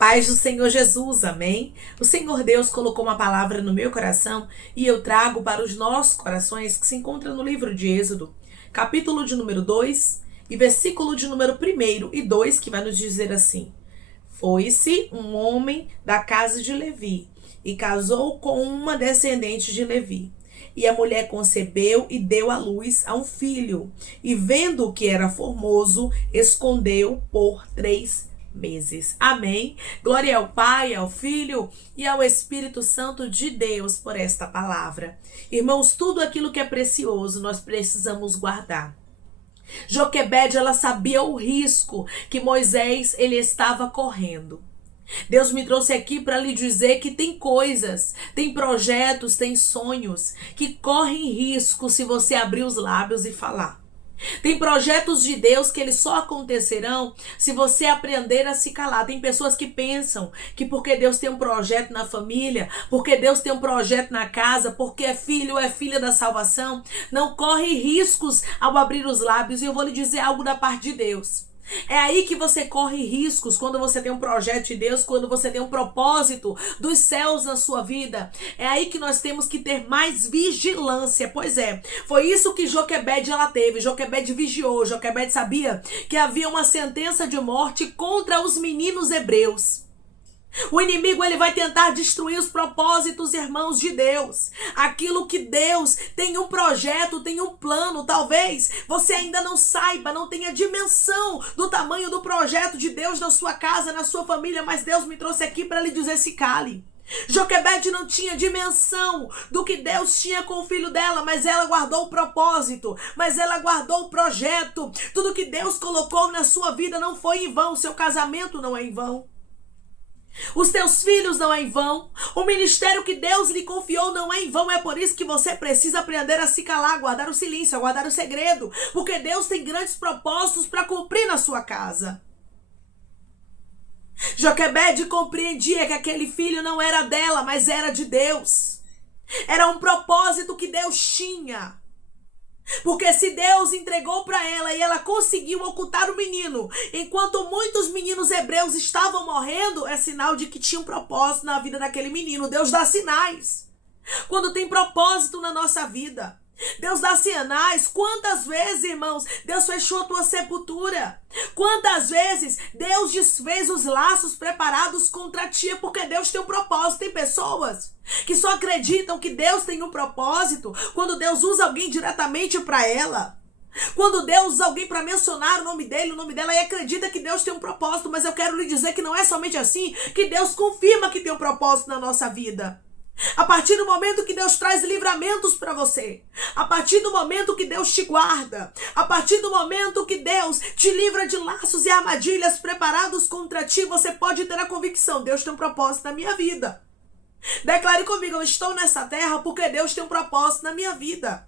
paz do Senhor Jesus, amém? O Senhor Deus colocou uma palavra no meu coração e eu trago para os nossos corações que se encontra no livro de Êxodo, capítulo de número 2 e versículo de número 1 e 2, que vai nos dizer assim: Foi-se um homem da casa de Levi e casou com uma descendente de Levi. E a mulher concebeu e deu à luz a um filho. E vendo que era formoso, escondeu por 3 meses. Amém. Glória ao Pai, ao Filho e ao Espírito Santo de Deus por esta palavra. Irmãos, tudo aquilo que é precioso nós precisamos guardar. Joquebede, ela sabia o risco que Moisés ele estava correndo. Deus me trouxe aqui para lhe dizer que tem coisas, tem projetos, tem sonhos que correm risco se você abrir os lábios e falar. Tem projetos de Deus que eles só acontecerão se você aprender a se calar. Tem pessoas que pensam que porque Deus tem um projeto na família, porque Deus tem um projeto na casa, porque é filho ou é filha da salvação, não corre riscos ao abrir os lábios. E eu vou lhe dizer algo da parte de Deus. É aí que você corre riscos quando você tem um projeto de Deus, quando você tem um propósito dos céus na sua vida. É aí que nós temos que ter mais vigilância. Pois é, foi isso que Joquebede ela teve. Joquebede vigiou. Joquebede sabia que havia uma sentença de morte contra os meninos hebreus. O inimigo ele vai tentar destruir os propósitos, irmãos, de Deus. Aquilo que Deus tem um projeto, tem um plano. Talvez você ainda não saiba, não tenha dimensão do tamanho do projeto de Deus na sua casa, na sua família. Mas Deus me trouxe aqui para lhe dizer: se cale. Joquebede não tinha dimensão do que Deus tinha com o filho dela, mas ela guardou o propósito, mas ela guardou o projeto. Tudo que Deus colocou na sua vida não foi em vão. Seu casamento não é em vão. Os teus filhos não é em vão. O ministério que Deus lhe confiou não é em vão. É por isso que você precisa aprender a se calar, guardar o silêncio, guardar o segredo, porque Deus tem grandes propósitos para cumprir na sua casa. Joquebede compreendia que aquele filho não era dela, mas era de Deus. Era um propósito que Deus tinha. Porque se Deus entregou para ela e ela conseguiu ocultar o menino, enquanto muitos meninos hebreus estavam morrendo, é sinal de que tinha um propósito na vida daquele menino. Deus dá sinais quando tem propósito na nossa vida. Deus dá sinais. Quantas vezes, irmãos, Deus fechou a tua sepultura? Quantas vezes Deus desfez os laços preparados contra ti? Porque Deus tem um propósito. Tem pessoas que só acreditam que Deus tem um propósito quando Deus usa alguém diretamente para ela. Quando Deus usa alguém para mencionar o nome dele, o nome dela, e acredita que Deus tem um propósito. Mas eu quero lhe dizer que não é somente assim que Deus confirma que tem um propósito na nossa vida. A partir do momento que Deus traz livramentos para você, a partir do momento que Deus te guarda, a partir do momento que Deus te livra de laços e armadilhas preparados contra ti, você pode ter a convicção: Deus tem um propósito na minha vida. Declare comigo: eu estou nessa terra porque Deus tem um propósito na minha vida.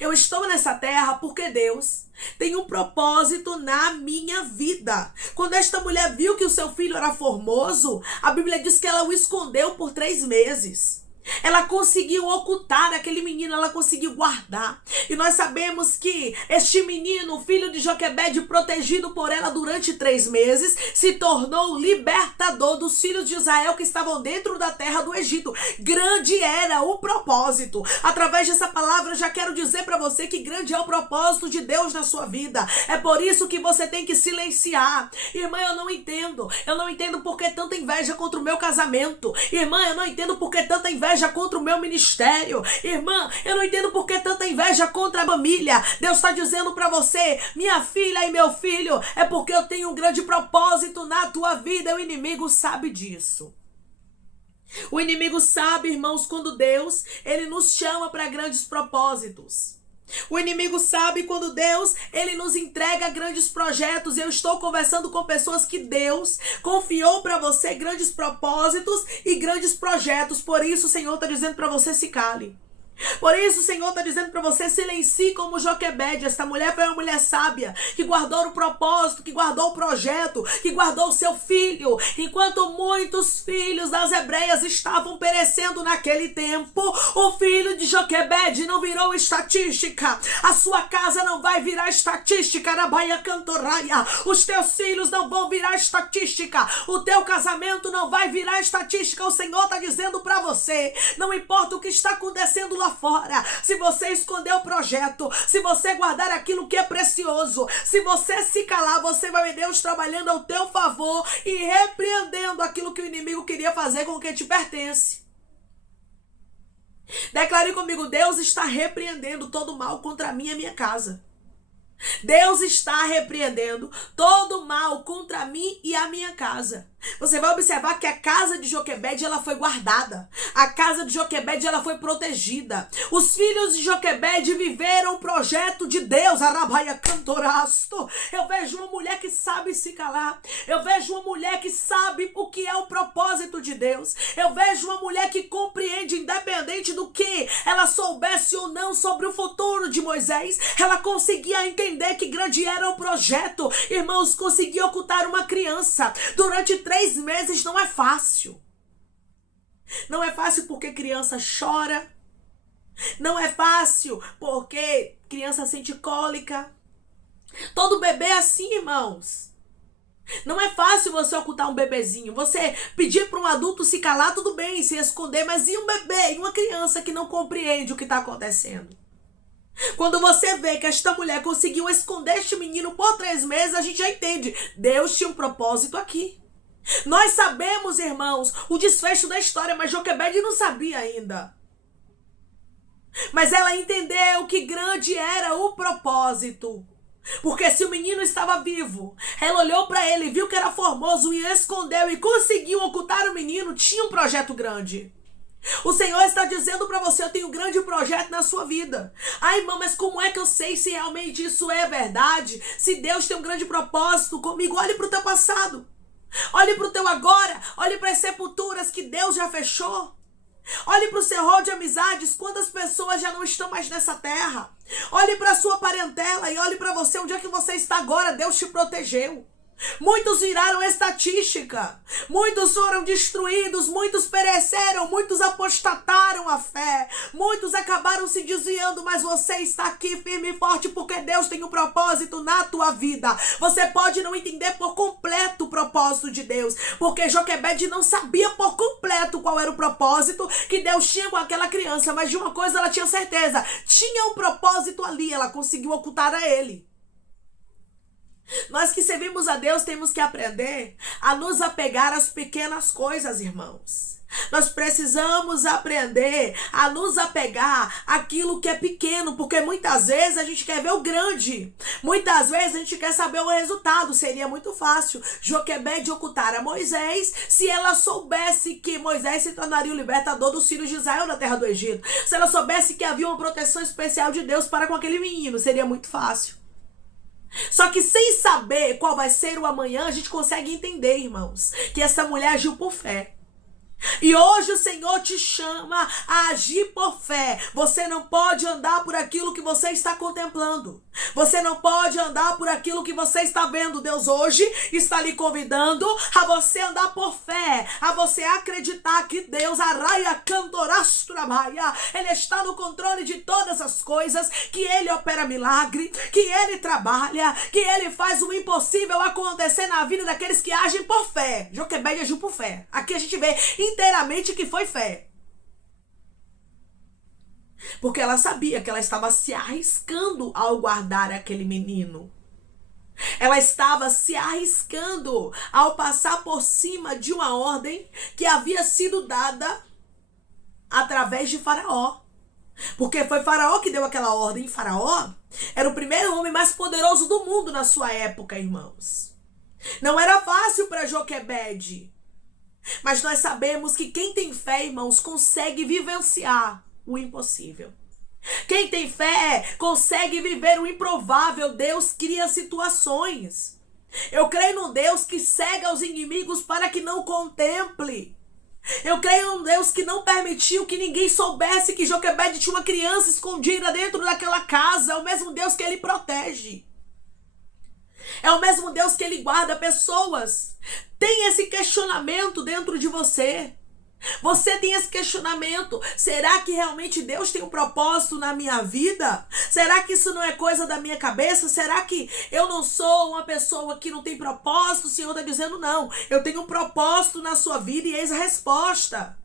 Eu estou nessa terra porque Deus tem um propósito na minha vida. Quando esta mulher viu que o seu filho era formoso, a Bíblia diz que ela o escondeu por 3 meses. Ela conseguiu ocultar aquele menino, ela conseguiu guardar. E nós sabemos que este menino, filho de Joquebede, protegido por ela durante 3 meses, se tornou libertador dos filhos de Israel que estavam dentro da terra do Egito. Grande era o propósito. Através dessa palavra eu já quero dizer para você que grande é o propósito de Deus na sua vida. É por isso que você tem que silenciar. Irmã, eu não entendo. Eu não entendo por que tanta inveja contra o meu casamento. Irmã, eu não entendo por que tanta inveja contra o meu ministério. Irmã, eu não entendo por que tanta inveja contra a família. Deus está dizendo para você: minha filha e meu filho, é porque eu tenho um grande propósito na tua vida. E o inimigo sabe disso. O inimigo sabe, irmãos, quando Deus ele nos chama para grandes propósitos. O inimigo sabe quando Deus ele nos entrega grandes projetos. Eu estou conversando com pessoas que Deus confiou para você grandes propósitos e grandes projetos. Por isso o Senhor está dizendo para você: se cale. Por isso o Senhor está dizendo para você: silencie como Joquebede. Esta mulher foi uma mulher sábia, que guardou o propósito, que guardou o projeto, que guardou o seu filho. Enquanto muitos filhos das hebreias estavam perecendo naquele tempo, o filho de Joquebede não virou estatística. A sua casa não vai virar estatística na Baía Cantoraia. Os teus filhos não vão virar estatística. O teu casamento não vai virar estatística. O Senhor está dizendo para você: não importa o que está acontecendo lá fora, se você esconder o projeto, se você guardar aquilo que é precioso, se você se calar, você vai ver Deus trabalhando ao teu favor e repreendendo aquilo que o inimigo queria fazer com o que te pertence. Declare comigo: Deus está repreendendo todo mal contra mim e a minha casa. Deus está repreendendo todo mal contra mim e a minha casa. Você vai observar que a casa de Joquebede, ela foi guardada. A casa de Joquebede, ela foi protegida. Os filhos de Joquebede viveram o projeto de Deus. Arabaia Cantorasto. Eu vejo uma mulher que sabe se calar. Eu vejo uma mulher que sabe o que é o propósito de Deus. Eu vejo uma mulher que compreende, independente do que ela soubesse ou não sobre o futuro de Moisés, ela conseguia entender que grande era o projeto. Irmãos, conseguir ocultar uma criança durante 3 meses não é fácil. Não é fácil porque criança chora. Não é fácil porque criança sente cólica. Todo bebê é assim, irmãos. Não é fácil você ocultar um bebezinho. Você pedir para um adulto se calar, tudo bem, se esconder, mas e um bebê, e uma criança que não compreende o que está acontecendo? Quando você vê que esta mulher conseguiu esconder este menino por 3 meses, a gente já entende. Deus tinha um propósito aqui. Nós sabemos, irmãos, o desfecho da história, mas Joquebede não sabia ainda. Mas ela entendeu que grande era o propósito. Porque se o menino estava vivo, ela olhou para ele, viu que era formoso e escondeu e conseguiu ocultar o menino, tinha um projeto grande. O Senhor está dizendo para você: eu tenho um grande projeto na sua vida. Ai, irmão, mas como é que eu sei se realmente isso é verdade? Se Deus tem um grande propósito comigo? Olhe para o teu passado. Olhe para o teu agora. Olhe para as sepulturas que Deus já fechou. Olhe para o seu rol de amizades. Quantas pessoas já não estão mais nessa terra? Olhe para a sua parentela e olhe para você. Onde é que você está agora? Deus te protegeu. Muitos viraram estatística, muitos foram destruídos, muitos pereceram, muitos apostataram a fé, muitos acabaram se desviando, mas você está aqui firme e forte porque Deus tem um propósito na tua vida. Você pode não entender por completo o propósito de Deus, porque Joquebede não sabia por completo qual era o propósito que Deus tinha com aquela criança, mas de uma coisa ela tinha certeza: tinha um propósito ali, ela conseguiu ocultar a ele. Nós que servimos a Deus temos que aprender a nos apegar às pequenas coisas, irmãos. Nós precisamos aprender a nos apegar àquilo que é pequeno, porque muitas vezes a gente quer ver o grande. Muitas vezes a gente quer saber o resultado. Seria muito fácil Joquebede ocultar a Moisés se ela soubesse que Moisés se tornaria o libertador dos filhos de Israel na terra do Egito. Se ela soubesse que havia uma proteção especial de Deus para com aquele menino, seria muito fácil. Só que sem saber qual vai ser o amanhã, a gente consegue entender, irmãos, que essa mulher agiu por fé. E hoje o Senhor te chama a agir por fé. Você não pode andar por aquilo que você está contemplando. Você não pode andar por aquilo que você está vendo. Deus hoje está lhe convidando a você andar por fé, a você acreditar que Deus, Araia Cantorasturamaia, Ele está no controle de todas as coisas, que Ele opera milagre, que Ele trabalha, que Ele faz o impossível acontecer na vida daqueles que agem por fé. Joquebede agiu por fé. Aqui a gente vê inteiramente que foi fé. Porque ela sabia que ela estava se arriscando ao guardar aquele menino. Ela estava se arriscando ao passar por cima de uma ordem que havia sido dada através de Faraó. Porque foi Faraó que deu aquela ordem. Faraó era o primeiro homem mais poderoso do mundo na sua época, irmãos. Não era fácil para Joquebede. Mas nós sabemos que quem tem fé, irmãos, consegue vivenciar o impossível. Quem tem fé consegue viver o improvável. Deus cria situações. Eu creio no Deus que cega os inimigos para que não contemple. Eu creio em um Deus que não permitiu que ninguém soubesse que Joquebede tinha uma criança escondida dentro daquela casa. É o mesmo Deus que ele protege. É o mesmo Deus que ele guarda pessoas. Tem esse questionamento dentro de você. Você tem esse questionamento: será que realmente Deus tem um propósito na minha vida? Será que isso não é coisa da minha cabeça? Será que eu não sou uma pessoa que não tem propósito? O Senhor está dizendo: não, eu tenho um propósito na sua vida, e eis a resposta.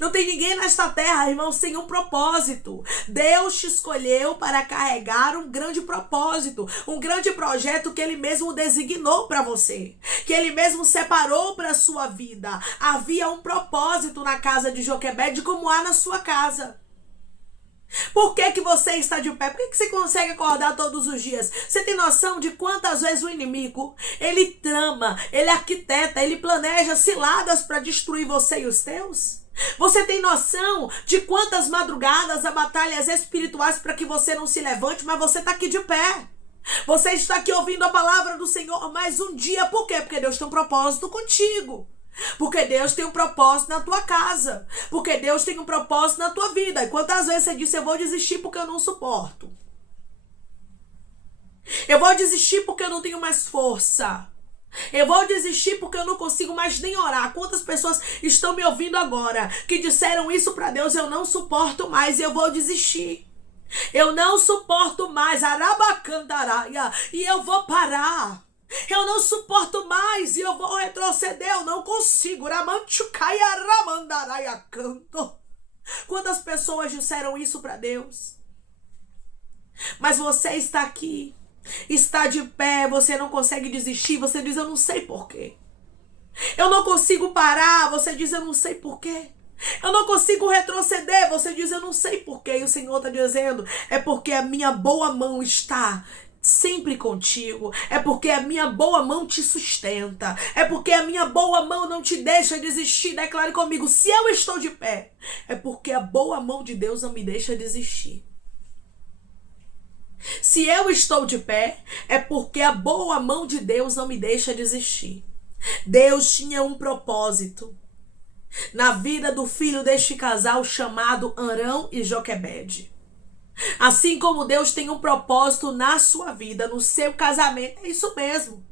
Não tem ninguém nesta terra, irmão, sem um propósito. Deus te escolheu para carregar um grande propósito, um grande projeto que Ele mesmo designou para você, que Ele mesmo separou para a sua vida. Havia um propósito na casa de Joquebede, como há na sua casa. Por que você está de pé? Por que você consegue acordar todos os dias? Você tem noção de quantas vezes o inimigo, ele trama, ele arquiteta, ele planeja ciladas para destruir você e os teus? Você tem noção de quantas madrugadas há batalhas espirituais para que você não se levante, mas você está aqui de pé. Você está aqui ouvindo a palavra do Senhor mais um dia. Por quê? Porque Deus tem um propósito contigo. Porque Deus tem um propósito na tua casa. Porque Deus tem um propósito na tua vida. E quantas vezes você disse: eu vou desistir porque eu não suporto. Eu vou desistir porque eu não tenho mais força. Eu vou desistir porque eu não consigo mais nem orar. Quantas pessoas estão me ouvindo agora que disseram isso para Deus: eu não suporto mais e eu vou desistir. Eu não suporto mais, arabacandaraia, e eu vou parar. Eu não suporto mais e eu vou retroceder. Eu não consigo. Ramanchucaia, ramandaraia, canto. Quantas pessoas disseram isso para Deus? Mas você está aqui, está de pé, você não consegue desistir. Você diz: eu não sei porquê. Eu não consigo parar. Você diz: eu não sei porquê. Eu não consigo retroceder. Você diz: eu não sei porquê. E o Senhor está dizendo: é porque a minha boa mão está sempre contigo. É porque a minha boa mão te sustenta. É porque a minha boa mão não te deixa desistir. Declare comigo: se eu estou de pé, é porque a boa mão de Deus não me deixa desistir. Se eu estou de pé, é porque a boa mão de Deus não me deixa desistir. Deus tinha um propósito na vida do filho deste casal chamado Arão e Joquebede. Assim como Deus tem um propósito na sua vida, no seu casamento. É isso mesmo.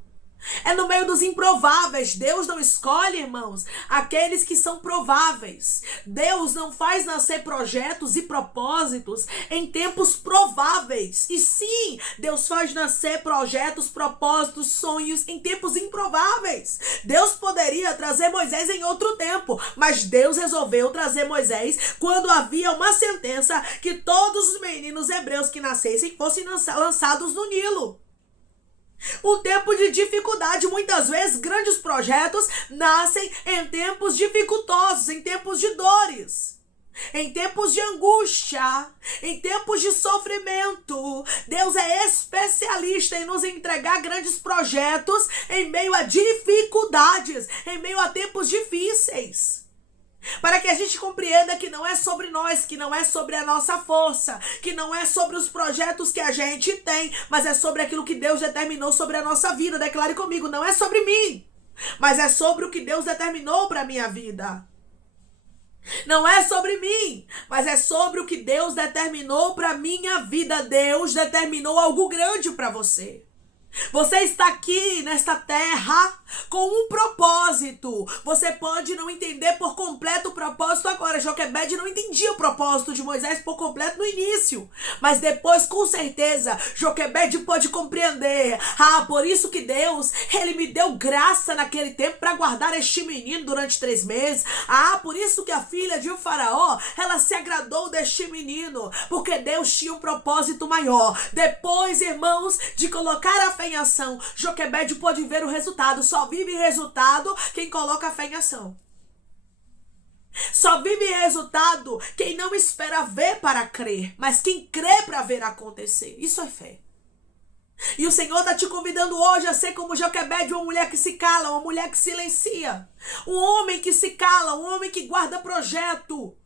É no meio dos improváveis. Deus não escolhe, irmãos, aqueles que são prováveis. Deus não faz nascer projetos e propósitos em tempos prováveis. E sim, Deus faz nascer projetos, propósitos, sonhos em tempos improváveis. Deus poderia trazer Moisés em outro tempo, mas Deus resolveu trazer Moisés quando havia uma sentença que todos os meninos hebreus que nascessem fossem lançados no Nilo. Um tempo de dificuldade. Muitas vezes grandes projetos nascem em tempos dificultosos, em tempos de dores, em tempos de angústia, em tempos de sofrimento. Deus é especialista em nos entregar grandes projetos em meio a dificuldades, em meio a tempos difíceis. Para que a gente compreenda que não é sobre nós, que não é sobre a nossa força, que não é sobre os projetos que a gente tem, mas é sobre aquilo que Deus determinou sobre a nossa vida. Declare comigo: não é sobre mim, mas é sobre o que Deus determinou para a minha vida. Não é sobre mim, mas é sobre o que Deus determinou para a minha vida. Deus determinou algo grande para você. Você está aqui nesta terra com um propósito. Você pode não entender por completo o propósito agora. Joquebede não entendia o propósito de Moisés por completo no início, mas depois, com certeza, Joquebede pode compreender. Por isso que Deus, Ele me deu graça naquele tempo para guardar este menino durante 3 meses. Por isso que a filha de um faraó, ela se agradou deste menino, porque Deus tinha um propósito maior. Depois, irmãos, de colocar a fé em ação, Joquebede pode ver o resultado. Só vive resultado quem coloca a fé em ação. Só vive resultado quem não espera ver para crer, mas quem crê para ver acontecer. Isso é fé. E o Senhor está te convidando hoje a ser como Joquebede, uma mulher que se cala, uma mulher que silencia, um homem que se cala, um homem que guarda projeto,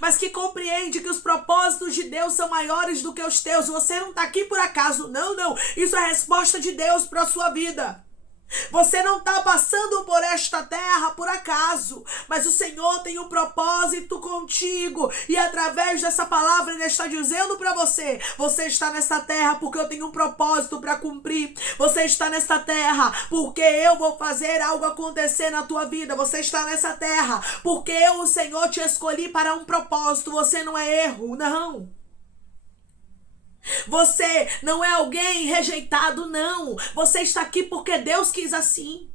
mas que compreende que os propósitos de Deus são maiores do que os teus. Você não está aqui por acaso, não. Isso é a resposta de Deus para a sua vida. Você não está passando por por esta terra por acaso, mas o Senhor tem um propósito contigo, e através dessa palavra Ele está dizendo para você: você está nessa terra porque eu tenho um propósito para cumprir, você está nessa terra porque eu vou fazer algo acontecer na tua vida, você está nessa terra porque eu, o Senhor, te escolhi para um propósito. Você não é erro, não. Você não é alguém rejeitado, não. Você está aqui porque Deus quis assim.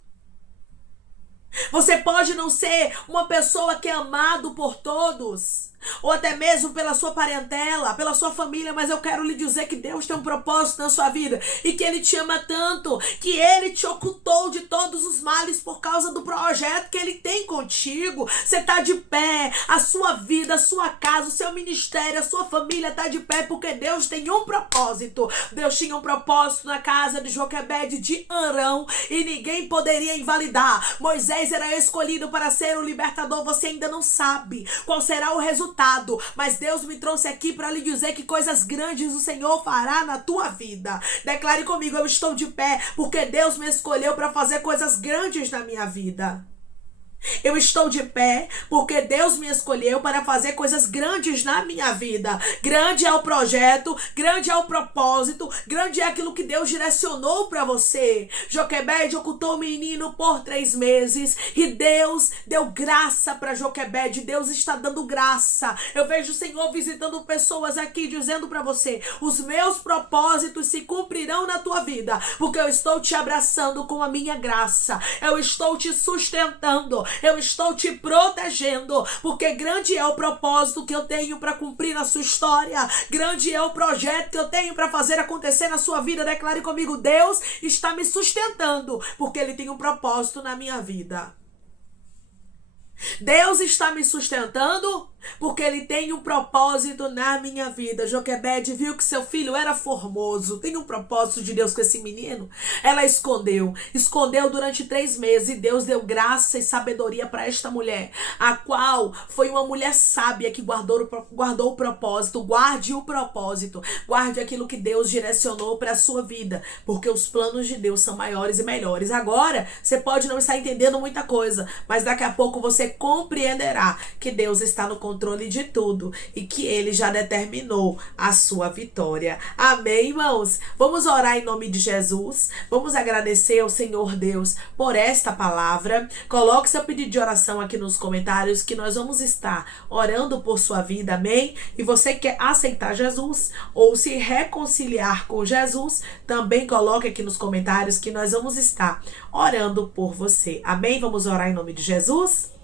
Você pode não ser uma pessoa que é amado por todos, ou até mesmo pela sua parentela, pela sua família, mas eu quero lhe dizer que Deus tem um propósito na sua vida e que Ele te ama tanto, que Ele te ocultou de todos os males por causa do projeto que Ele tem contigo. Você está de pé, a sua vida, a sua casa, o seu ministério, a sua família está de pé porque Deus tem um propósito. Deus tinha um propósito na casa de Joquebede de Arão e ninguém poderia invalidar. Moisés era escolhido para ser o libertador. Você ainda não sabe qual será o resultado, mas Deus me trouxe aqui para lhe dizer que coisas grandes o Senhor fará na tua vida. Declare comigo: eu estou de pé porque Deus me escolheu para fazer coisas grandes na minha vida. Eu estou de pé porque Deus me escolheu para fazer coisas grandes na minha vida. Grande é o projeto, grande é o propósito, grande é aquilo que Deus direcionou para você. Joquebede ocultou o menino por 3 meses e Deus deu graça para Joquebede. Deus está dando graça. Eu vejo o Senhor visitando pessoas aqui dizendo para você: os meus propósitos se cumprirão na tua vida porque eu estou te abraçando com a minha graça. Eu estou te sustentando. Eu estou te protegendo, porque grande é o propósito que eu tenho para cumprir na sua história. Grande é o projeto que eu tenho para fazer acontecer na sua vida. Declare comigo: Deus está me sustentando, porque Ele tem um propósito na minha vida. Deus está me sustentando porque Ele tem um propósito na minha vida. Joquebede viu que seu filho era formoso. Tem um propósito de Deus com esse menino. Ela escondeu durante 3 meses, e Deus deu graça e sabedoria para esta mulher, a qual foi uma mulher sábia que guardou o propósito. Guarde o propósito, guarde aquilo que Deus direcionou para a sua vida, porque os planos de Deus são maiores e melhores. Agora, você pode não estar entendendo muita coisa, mas daqui a pouco você compreenderá que Deus está no controle de tudo e que Ele já determinou a sua vitória. Amém, irmãos? Vamos orar em nome de Jesus. Vamos agradecer ao Senhor Deus por esta palavra. Coloque seu pedido de oração aqui nos comentários que nós vamos estar orando por sua vida. Amém? E você quer aceitar Jesus ou se reconciliar com Jesus, também coloque aqui nos comentários que nós vamos estar orando por você. Amém? Vamos orar em nome de Jesus?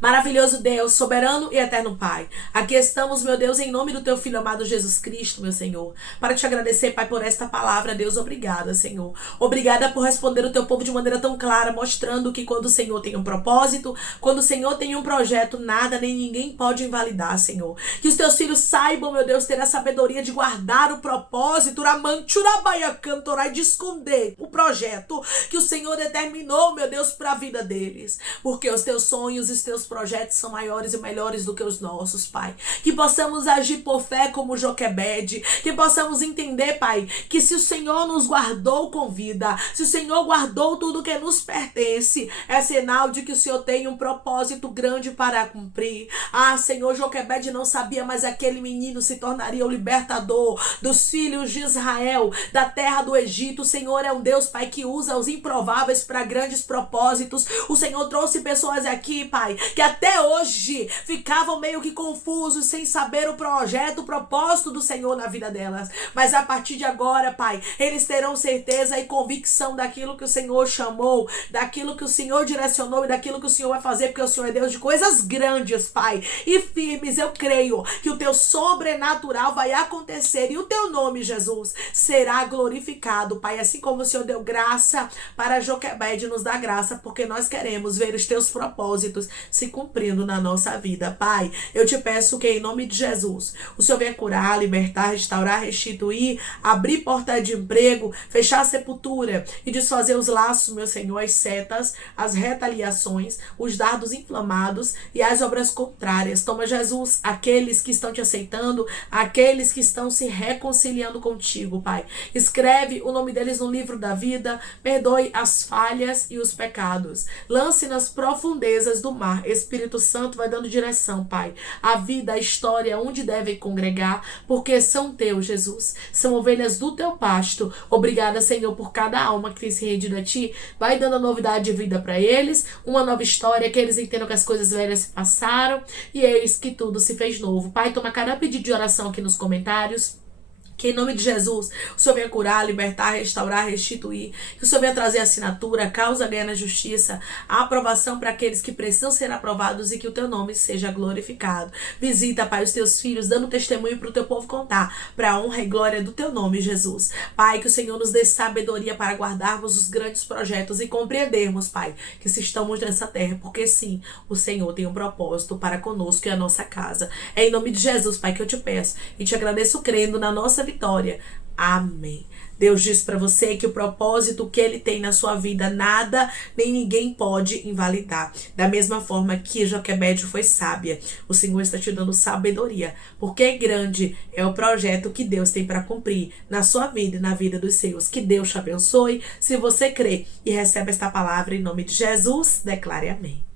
Maravilhoso Deus, soberano e eterno Pai, aqui estamos, meu Deus, em nome do Teu Filho amado Jesus Cristo, meu Senhor, para te agradecer, Pai, por esta palavra. Deus, obrigada, Senhor. Obrigada por responder o Teu povo de maneira tão clara, mostrando que quando o Senhor tem um propósito, quando o Senhor tem um projeto, nada nem ninguém pode invalidar, Senhor. Que os Teus filhos saibam, meu Deus, ter a sabedoria de guardar o propósito, e de esconder o projeto que o Senhor determinou, meu Deus, para a vida deles, porque os Teus sonhos e os Teus projetos são maiores e melhores do que os nossos, Pai. Que possamos agir por fé como Joquebede, que possamos entender, Pai, que se o Senhor nos guardou com vida, se o Senhor guardou tudo que nos pertence, é sinal de que o Senhor tem um propósito grande para cumprir. Ah, Senhor, Joquebede não sabia, mas aquele menino se tornaria o libertador dos filhos de Israel, da terra do Egito. O Senhor é um Deus, Pai, que usa os improváveis para grandes propósitos. O Senhor trouxe pessoas aqui, Pai, que até hoje ficavam meio que confusos, sem saber o projeto, o propósito do Senhor na vida delas. Mas a partir de agora, Pai, eles terão certeza e convicção daquilo que o Senhor chamou, daquilo que o Senhor direcionou e daquilo que o Senhor vai fazer, porque o Senhor é Deus de coisas grandes, Pai, e firmes. Eu creio que o Teu sobrenatural vai acontecer e o Teu nome, Jesus, será glorificado, Pai. Assim como o Senhor deu graça para Joquebede, nos dá graça, porque nós queremos ver os Teus propósitos se cumprindo na nossa vida. Pai, eu te peço que em nome de Jesus, o Senhor venha curar, libertar, restaurar, restituir, abrir porta de emprego, fechar a sepultura e desfazer os laços, meu Senhor, as setas, as retaliações, os dardos inflamados e as obras contrárias. Toma, Jesus, aqueles que estão te aceitando, aqueles que estão se reconciliando contigo, Pai. Escreve o nome deles no livro da vida, perdoe as falhas e os pecados. Lance nas profundezas do mar. Espírito Santo vai dando direção, Pai. A vida, a história, onde devem congregar, porque são teus, Jesus. São ovelhas do teu pasto. Obrigada, Senhor, por cada alma que tem se rendido a ti. Vai dando a novidade de vida para eles, uma nova história, que eles entendam que as coisas velhas se passaram e eis que tudo se fez novo. Pai, toma cada pedido de oração aqui nos comentários. Que em nome de Jesus, o Senhor venha curar, libertar, restaurar, restituir. Que o Senhor venha trazer assinatura, causa ganha na justiça, a aprovação para aqueles que precisam ser aprovados e que o teu nome seja glorificado. Visita, Pai, os teus filhos, dando testemunho para o teu povo contar, para a honra e glória do teu nome, Jesus. Pai, que o Senhor nos dê sabedoria para guardarmos os grandes projetos e compreendermos, Pai, que se estamos nessa terra, porque sim, o Senhor tem um propósito para conosco e a nossa casa. É em nome de Jesus, Pai, que eu te peço e te agradeço crendo na nossa vitória. Amém. Deus diz para você que o propósito que ele tem na sua vida, nada nem ninguém pode invalidar. Da mesma forma que Joquebede foi sábia, o Senhor está te dando sabedoria, porque grande é o projeto que Deus tem para cumprir na sua vida e na vida dos seus. Que Deus te abençoe. Se você crê e recebe esta palavra em nome de Jesus, declare amém.